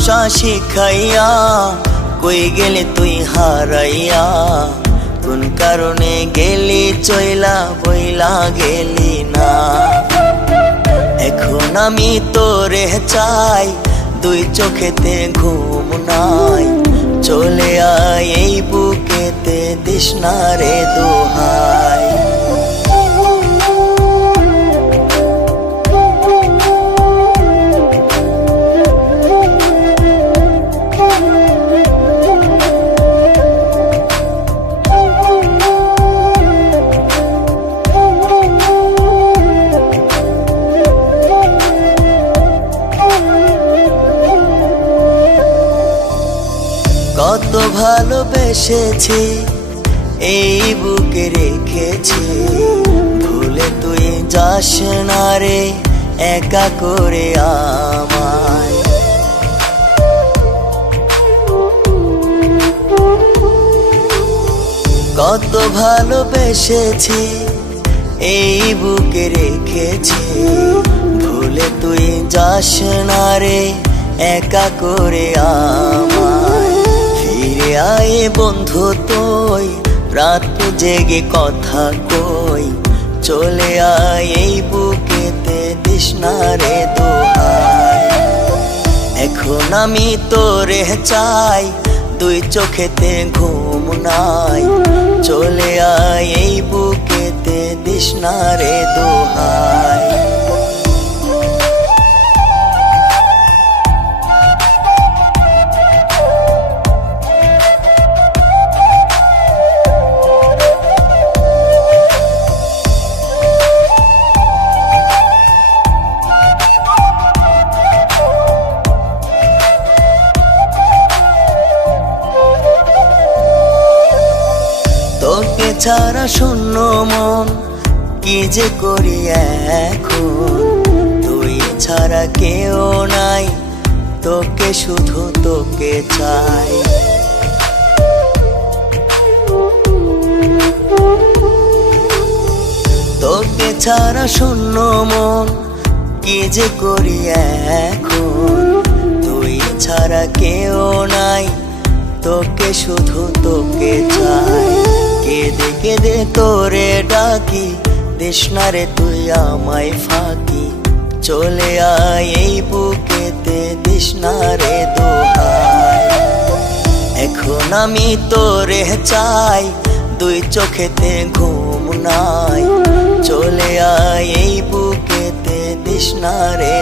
ভালোবাসা শিখাইয়া কই গেলে তুই হারাইয়া, কোন কারণে গেলি চইলা বইলা গেলি না। এখন আমি তোরে চাই, দুই চোখেতে ঘুম নাই, চলে আয় এই বুকেতে দিস না রে দোহাই। কত ভালোবেসেছি এই বুকে রেখেছি, ভুলে তুই যাস না রে একা করে আমায়। কত ভালোবেসেছি এই বুকে রেখেছি, ভুলে তুই যাস না রে একা করে আমায়। ফিরে আয় বন্ধু তুই, রাত জেগে কথা কই, চলে আয় এই বুকেতে দিস না রে দোহাই। এখন আমি তোরে চাই, দুই চোখেতে ঘুম নাই, চলে আয় এই বুকেতে দিস না রে দোহাই। তোকে ছাড়া শূন্য মন কি যে করি এখন, তুই ছাড়া কেউ নাই, তোকে শুধু তোকে চাই। তোকে ছাড়া শূন্য মন কি যে করি এখন, তুই ছাড়া কেউ নাই, তোকে শুধু তোকে চাই। কেঁদে কেঁদে তোরে ডাকি, দিস না রে তুই আমায় ফাঁকি, চলে আয় এই বুকেতে দিস না রে দোহাই। এখন আমি তোরে চাই, দুই চোখেতে ঘুম নাই, চলে আয় এই বুকেতে দিস না রে